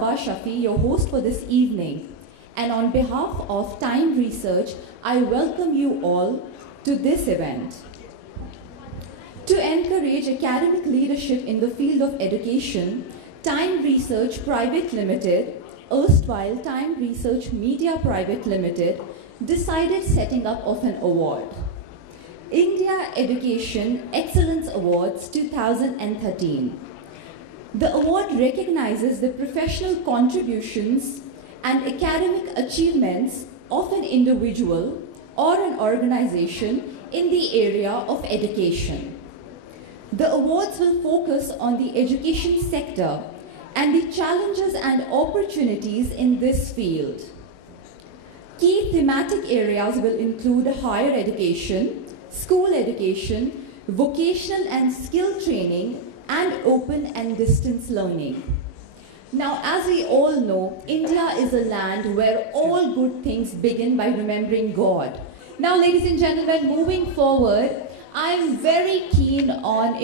Sabah Shafi, your host for this evening, and on behalf of Time Research, I welcome you all to this event. To encourage academic leadership in the field of education, Time Research Private Limited, erstwhile Time Research Media Private Limited, decided setting up of an award. India Education Excellence Awards 2013. The award recognizes the professional contributions and academic achievements of an individual or an organization in the area of education. The awards will focus on the education sector and the challenges and opportunities in this field. Key thematic areas will include higher education, school education, vocational and skill training, and open and distance learning. Now, as we all know, India is a land where all good things begin by remembering God. Now, ladies and gentlemen, moving forward, I'm very keen on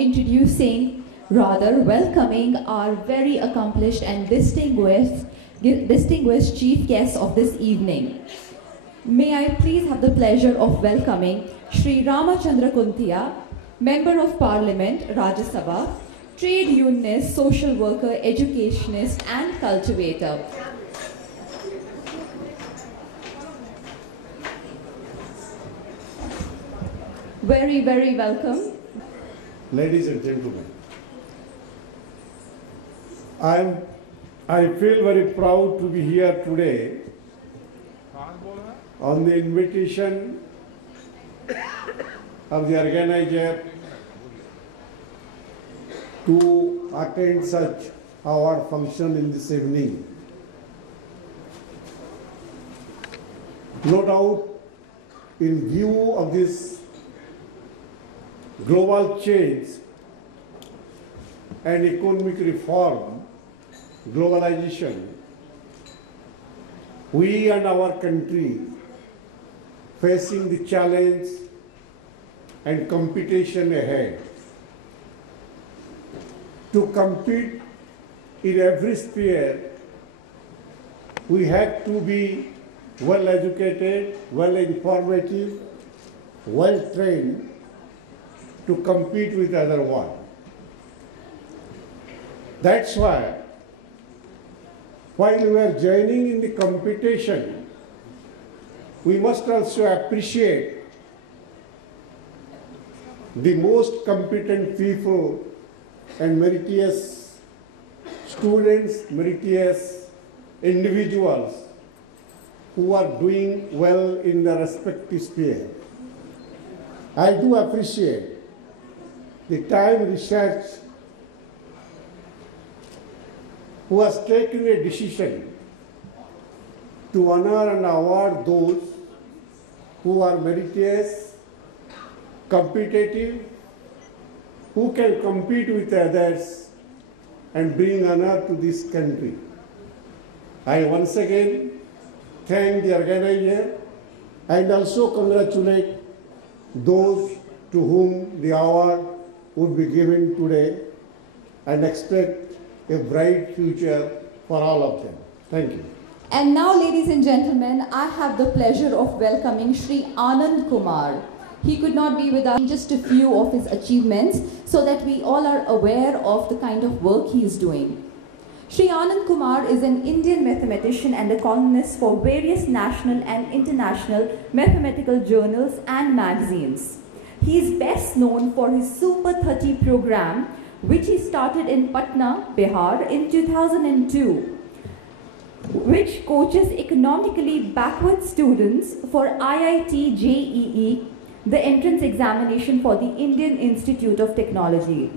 welcoming our very accomplished and distinguished chief guest of this evening. May I please have the pleasure of welcoming Shri Ramachandra Kuntia, Member of Parliament, Rajya Sabha, trade unionist, social worker, educationist, and cultivator. Very, very welcome. Ladies and gentlemen, I feel very proud to be here today on the invitation of the organizer to attend such award function in this evening. No doubt, in view of this global change and economic reform, globalization, we and our country facing the challenge and competition ahead. To compete in every sphere, we have to be well educated, well informative, well trained to compete with other one. That's why, while we are joining in the competition, we must also appreciate the most competent people and meritorious students, meritorious individuals who are doing well in their respective sphere. I do appreciate the Time Research who has taken a decision to honor and award those who are meritorious, competitive, who can compete with others and bring honor to this country. I once again thank the organizer and also congratulate those to whom the award would be given today and expect a bright future for all of them. Thank you. And now, ladies and gentlemen, I have the pleasure of welcoming Shri Anand Kumar. He could not be with us, just a few of his achievements, so that we all are aware of the kind of work he is doing. Shri Anand Kumar is an Indian mathematician and a columnist for various national and international mathematical journals and magazines. He is best known for his Super 30 program, which he started in Patna, Bihar in 2002, which coaches economically backward students for IIT JEE, the entrance examination for the Indian Institute of Technology.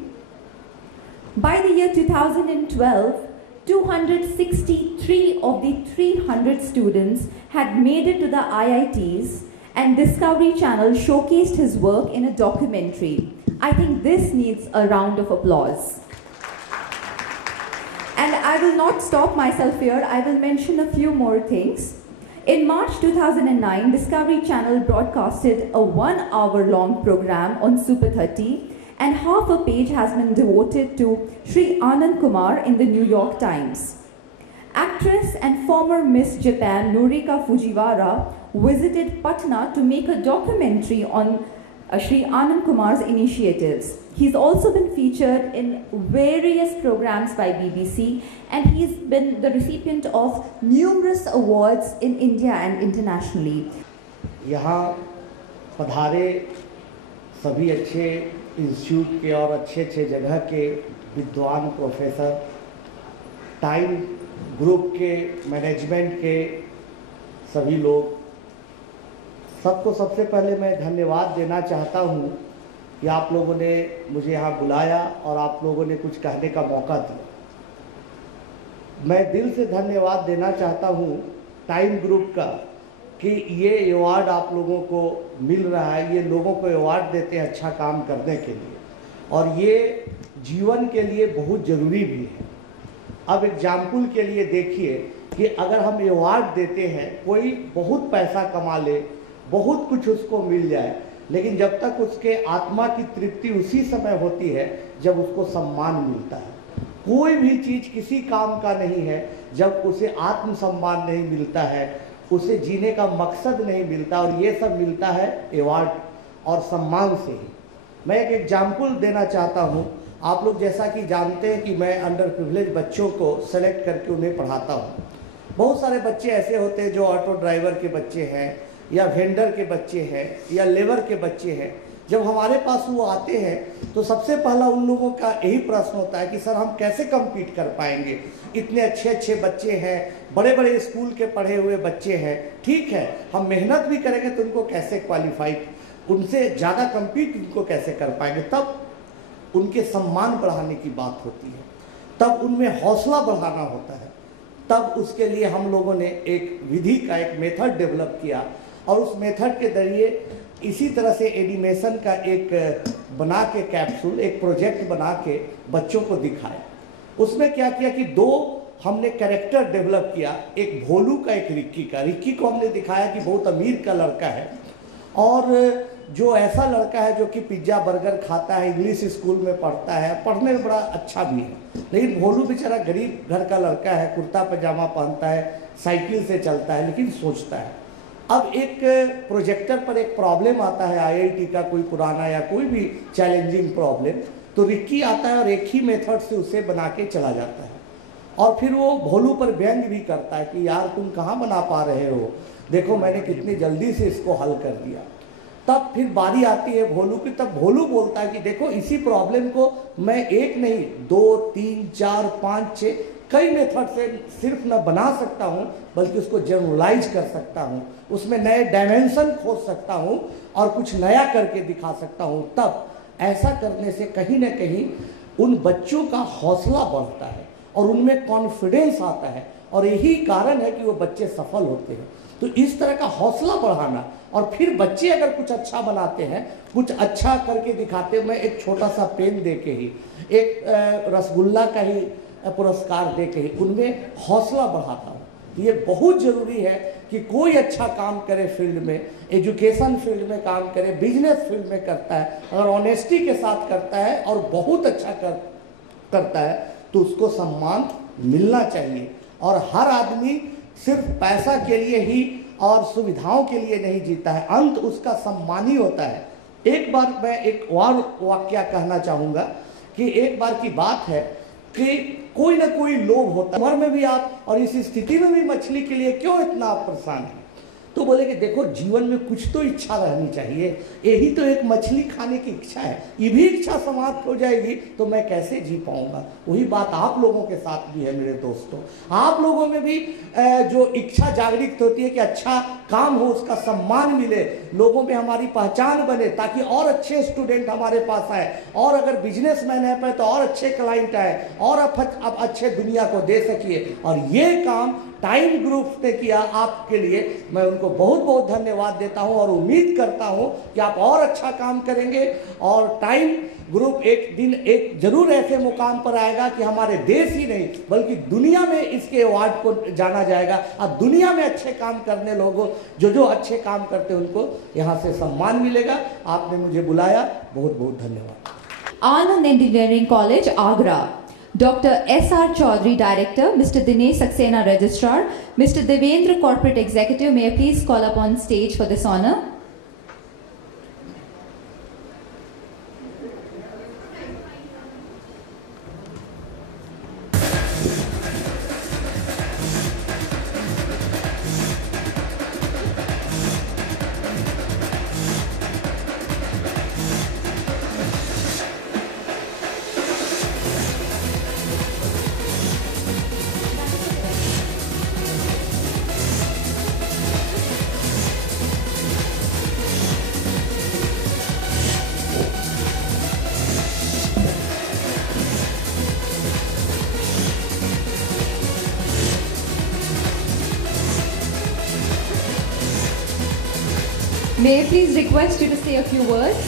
By the year 2012, 263 of the 300 students had made it to the IITs, and Discovery Channel showcased his work in a documentary. I think this needs a round of applause. And I will not stop myself here. I will mention a few more things. In March 2009, Discovery Channel broadcasted a 1-hour-long program on Super 30, and half a page has been devoted to Shri Anand Kumar in the New York Times. Actress and former Miss Japan Norika Fujiwara visited Patna to make a documentary on Shri Anand Kumar's initiatives. He's also been featured in various programs by BBC, and he's been the recipient of numerous awards in India and internationally. यहाँ पधारे सभी अच्छे institute के और अच्छे जगह के विद्वान प्रोफेसर, टाइम ग्रुप के मैनेजमेंट के सभी लोग, सबको सबसे पहले मैं धन्यवाद देना चाहता हूँ कि आप लोगों ने मुझे यहाँ बुलाया और आप लोगों ने कुछ कहने का मौका दिया। मैं दिल से धन्यवाद देना चाहता हूँ टाइम ग्रुप का कि ये अवार्ड आप लोगों को मिल रहा है। ये लोगों को अवार्ड देते हैं अच्छा काम करने के लिए, और ये जीवन के लिए बहुत ज़रूरी भी है। अब एग्जाम्पल के लिए देखिए कि अगर हम अवार्ड देते हैं, कोई बहुत पैसा कमा ले, बहुत कुछ उसको मिल जाए, लेकिन जब तक उसके आत्मा की तृप्ति उसी समय होती है जब उसको सम्मान मिलता है। कोई भी चीज़ किसी काम का नहीं है जब उसे आत्म सम्मान नहीं मिलता है, उसे जीने का मकसद नहीं मिलता, और ये सब मिलता है अवार्ड और सम्मान से ही। मैं एक एग्जाम्पल देना चाहता हूँ। आप लोग जैसा कि जानते हैं कि मैं अंडर प्रिविलेज बच्चों को सेलेक्ट करके उन्हें पढ़ाता हूँ। बहुत सारे बच्चे ऐसे होते हैं जो ऑटो ड्राइवर के बच्चे हैं, या वेंडर के बच्चे हैं, या लेबर के बच्चे हैं। जब हमारे पास वो आते हैं तो सबसे पहला उन लोगों का यही प्रश्न होता है कि सर हम कैसे कम्पीट कर पाएंगे, इतने अच्छे बच्चे हैं, बड़े बड़े स्कूल के पढ़े हुए बच्चे हैं, ठीक है हम मेहनत भी करेंगे तो उनको कैसे क्वालिफाई, उनसे ज़्यादा कम्पीट उनको कैसे कर पाएंगे। तब उनके सम्मान बढ़ाने की बात होती है, तब उनमें हौसला बढ़ाना होता है। तब उसके लिए हम लोगों ने एक विधि का एक मेथड डेवलप किया, और उस मेथड के जरिए इसी तरह से एनिमेशन का एक बना के कैप्सूल, एक प्रोजेक्ट बना के बच्चों को दिखाया। उसमें क्या किया कि दो हमने कैरेक्टर डेवलप किया, एक भोलू का, एक रिक्की का। रिक्की को हमने दिखाया कि बहुत अमीर का लड़का है, और जो ऐसा लड़का है जो कि पिज्ज़ा बर्गर खाता है, इंग्लिश स्कूल में पढ़ता है, पढ़ने में बड़ा अच्छा भी है, लेकिन भोलू बेचारा गरीब घर का लड़का है, कुर्ता पजामा पहनता है, साइकिल से चलता है, लेकिन सोचता है। अब एक प्रोजेक्टर पर एक प्रॉब्लम आता है आईआईटी का, कोई पुराना या कोई भी चैलेंजिंग प्रॉब्लम, तो रिक्की आता है और एक ही मेथड से उसे बना के चला जाता है, और फिर वो भोलू पर व्यंग भी करता है कि यार तुम कहाँ बना पा रहे हो, देखो मैंने कितनी जल्दी से इसको हल कर दिया। तब फिर बारी आती है भोलू की, तब भोलू बोलता है कि देखो इसी प्रॉब्लम को मैं एक नहीं 2, 3, 4, 5, 6 कई मेथड से सिर्फ न बना सकता हूँ, बल्कि उसको जनरलाइज कर सकता हूँ, उसमें नए डायमेंशन खोज सकता हूँ और कुछ नया करके दिखा सकता हूँ। तब ऐसा करने से कहीं ना कहीं उन बच्चों का हौसला बढ़ता है और उनमें कॉन्फिडेंस आता है, और यही कारण है कि वो बच्चे सफल होते हैं। तो इस तरह का हौसला बढ़ाना, और फिर बच्चे अगर कुछ अच्छा बनाते हैं, कुछ अच्छा करके दिखाते हैं, मैं एक छोटा सा पेन दे के ही, एक रसगुल्ला का ही पुरस्कार दे के ही उनमें हौसला बढ़ाता हूँ। तो ये बहुत ज़रूरी है कि कोई अच्छा काम करे फील्ड में, एजुकेशन फील्ड में काम करे, बिजनेस फील्ड में करता है, अगर ऑनेस्टी के साथ करता है और बहुत अच्छा करता है तो उसको सम्मान मिलना चाहिए। और हर आदमी सिर्फ पैसा के लिए ही और सुविधाओं के लिए नहीं जीता है, अंत उसका सम्मान ही होता है। एक बार मैं एक और वाक्य कहना चाहूँगा कि एक बार की बात है कि कोई ना कोई लोभ होता है, उम्र में भी आप और इस स्थिति में भी मछली के लिए क्यों इतना आप परेशान हैं। तो बोले कि देखो जीवन में कुछ तो इच्छा रहनी चाहिए, यही तो एक मछली खाने की इच्छा है, ये भी इच्छा समाप्त हो जाएगी तो मैं कैसे जी पाऊंगा। वही बात आप लोगों के साथ भी है मेरे दोस्तों, आप लोगों में भी जो इच्छा जागृत होती है कि अच्छा काम हो, उसका सम्मान मिले, लोगों में हमारी पहचान बने, ताकि और अच्छे स्टूडेंट हमारे पास आए, और अगर बिजनेसमैन है पे तो और अच्छे क्लाइंट आए, और अब अच्छे दुनिया को दे सकिए। और ये काम टाइम ग्रुप ने किया आपके लिए, मैं उनको बहुत बहुत धन्यवाद देता हूं, और उम्मीद करता हूं कि आप और अच्छा काम करेंगे। और टाइम ग्रुप एक दिन एक जरूर ऐसे मुकाम पर आएगा कि हमारे देश ही नहीं बल्कि दुनिया में इसके अवार्ड को जाना जाएगा, और दुनिया में अच्छे काम करने लोगों जो अच्छे काम करते हैं उनको यहाँ से सम्मान मिलेगा। आपने मुझे बुलाया, बहुत बहुत धन्यवाद। Anand Engineering College, Agra. Dr. S.R. Chaudhary, Director, Mr. Dinesh Saxena, Registrar, Mr. Devendra, Corporate Executive. May I please call up on stage for this honor? May I please request you to say a few words?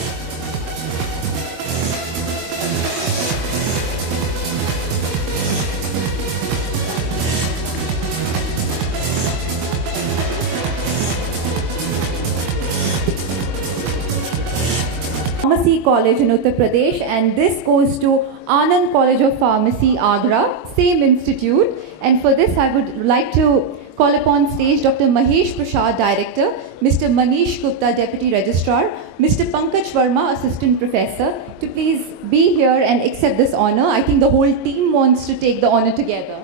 Pharmacy College in Uttar Pradesh, and this goes to Anand College of Pharmacy, Agra, same institute. And for this I would like to call upon stage Dr. Mahesh Prasad, Director, Mr. Manish Gupta, Deputy Registrar, Mr. Pankaj Verma, Assistant Professor, to please be here and accept this honor. I think the whole team wants to take the honor together.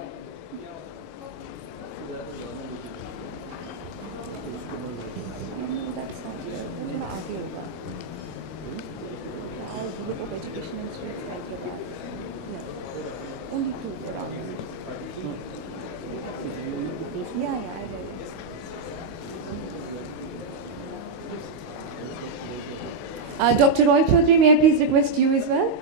Dr. Roy Chaudhary, may I please request you as well?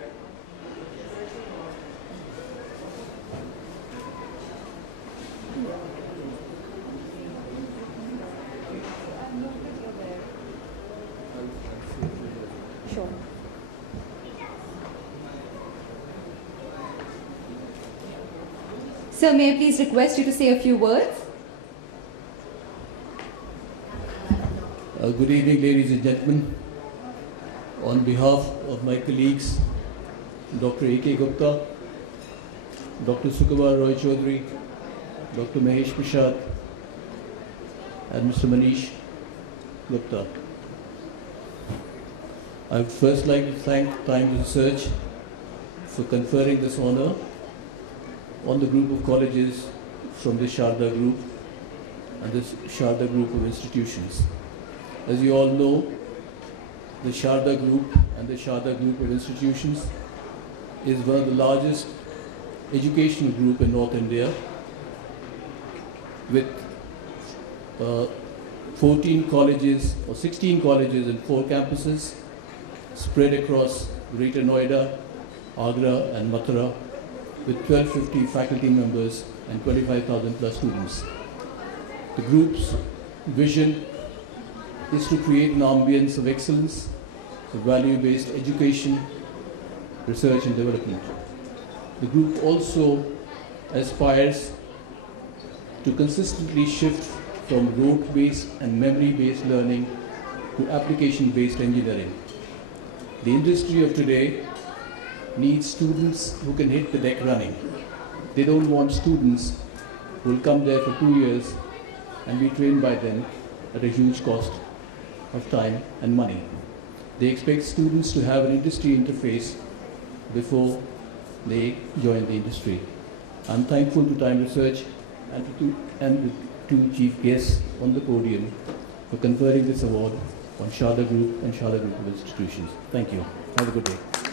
Sure. Sir, may I please request you to say a few words? Good evening, ladies and gentlemen. On behalf of my colleagues, Dr. A.K. Gupta, Dr. Sukumar Roy Chaudhary, Dr. Mahesh Prasad, and Mr. Manish Gupta, I would first like to thank Time Research for conferring this honor on the group of colleges from the Sharda Group and the Sharda Group of institutions. As you all know, the Sharda Group and the Sharda Group of institutions is one of the largest educational group in North India, with 14 colleges or 16 colleges and 4 campuses spread across Greater Noida, Agra and Mathura, with 1250 faculty members and 25,000 plus students. The group's vision is to create an ambience of excellence, for value-based education, research and development. The group also aspires to consistently shift from rote-based and memory-based learning to application-based engineering. The industry of today needs students who can hit the deck running. They don't want students who will come there for 2 years and be trained by them at a huge cost of time and money. They expect students to have an industry interface before they join the industry. I'm thankful to Time Research and the 2 chief guests on the podium for conferring this award on Sharda Group and Sharda Group of institutions. Thank you. Have a good day.